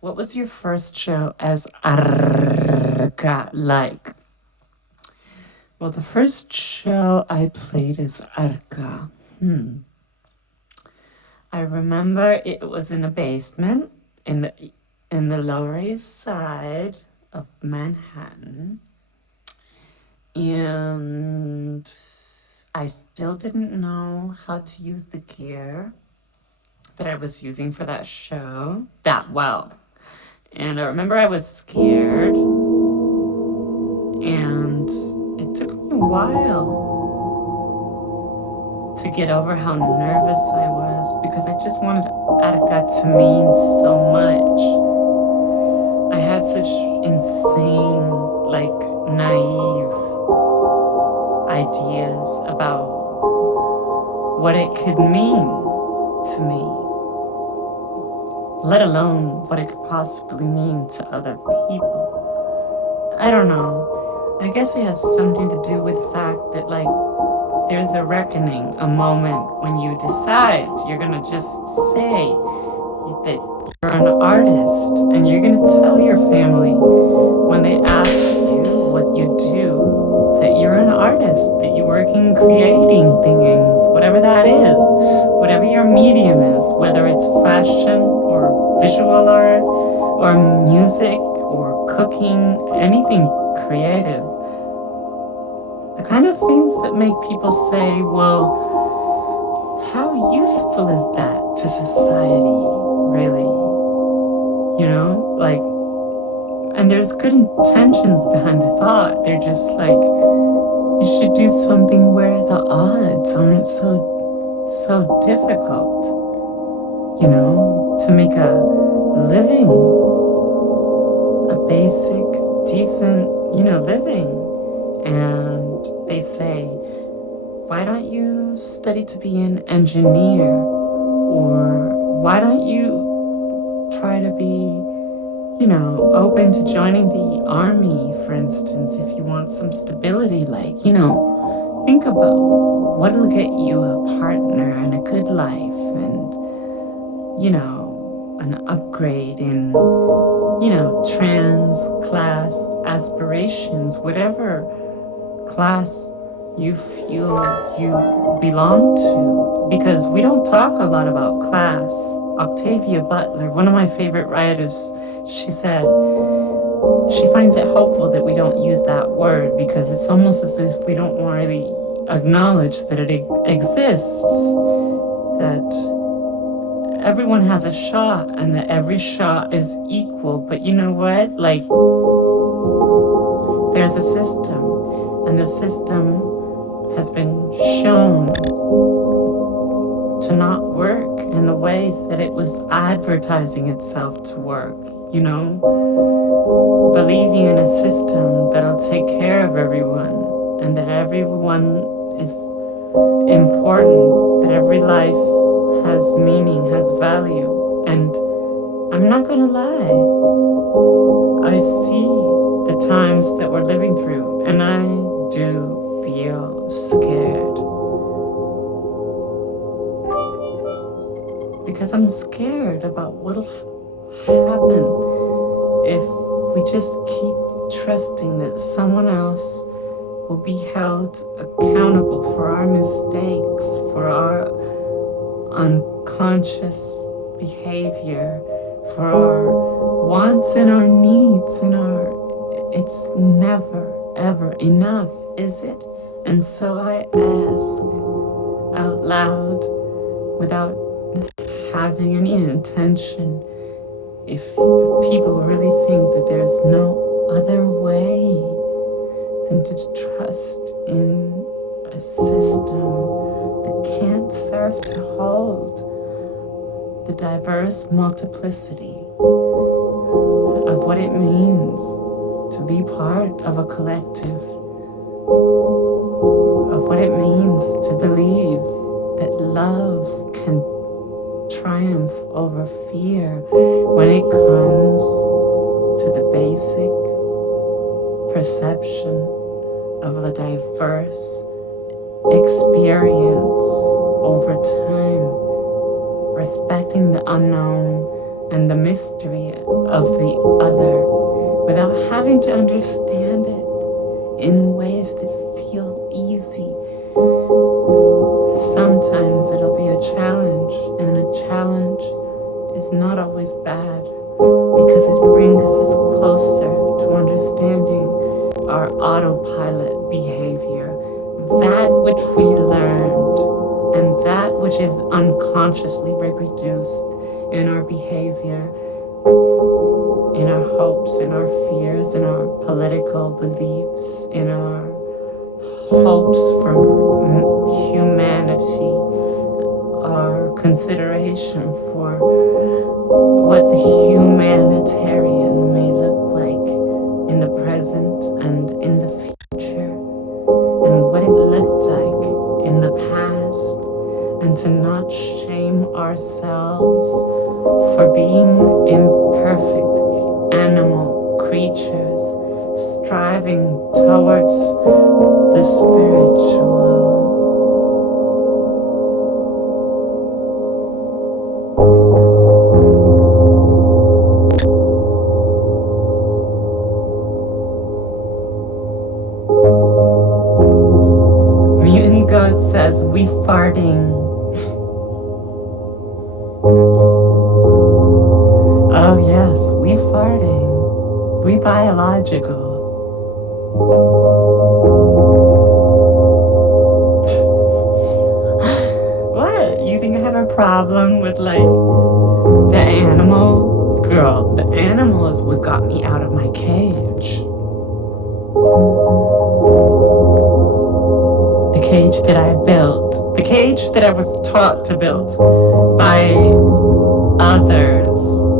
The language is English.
What was your first show as Arca like? Well, the first show I played as Arca. I remember it was in a basement in the Lower East Side of Manhattan. And I still didn't know how to use the gear that I was using for that show that well. And I remember I was scared, and it took me a while to get over how nervous I was, because I just wanted Arca to mean so much. I had such insane, naive ideas about what it could mean to me, let alone what it could possibly mean to other people. I don't know. I guess it has something to do with the fact that, there's a reckoning, a moment when you decide you're gonna just say that you're an artist, and you're gonna tell your family when they ask you what you do that you're an artist, that you're working creating things, whatever that is, whatever your medium is, whether it's fashion or visual art or music or cooking, anything creative. The kind of things that make people say, well, how useful is that to society, really? And there's good intentions behind the thought. They're just you should do something where the odds aren't so difficult, to make a living, a basic, decent, living. And they say, why don't you study to be an engineer? Or why don't you try to be, open to joining the army, for instance, if you want some stability, think about what'll get you a partner and a good life and, an upgrade in, trans class aspirations, whatever class you feel you belong to, because we don't talk a lot about class. Octavia Butler, one of my favorite writers, she said she finds it hopeful that we don't use that word, because it's almost as if we don't really acknowledge that it exists, that everyone has a shot and that every shot is equal. But you know what? There's a system, and the system has been shown to not work in the ways that it was advertising itself to work, believing in a system that'll take care of everyone, and that everyone is important, that every life has meaning, has value. And I'm not gonna lie, I see the times that we're living through, and I do feel scared. Because I'm scared about what'll happen if we just keep trusting that someone else will be held accountable for our mistakes, for our unconscious behavior, for our wants and our needs and it's never ever enough, is it? And so I ask out loud, without having any intention, if people really think that there's no other way than to trust in a system that can't serve to hold the diverse multiplicity of what it means to be part of a collective, of what it means to believe that love can triumph over fear when it comes to the basic perception of a diverse experience over time, respecting the unknown and the mystery of the other without having to understand it in ways that feel easy. Sometimes it'll be a challenge, and a challenge is not always bad because it brings us closer to understanding our autopilot behavior, that which we learned and that which is unconsciously reproduced in our behavior, in our hopes, in our fears, in our political beliefs, in our hopes for humanity, our consideration for what the humanitarian may look like in the present and in the future, and what it looked like in the past, and to not shame ourselves for being imperfect animal creatures striving towards the spiritual. Mutant God says, we farting. Oh yes, we farting. We biological. What? You think I have a problem with like the animal? Girl, the animal is what got me out of my cage. The cage that I built. The cage that I was taught to build by others.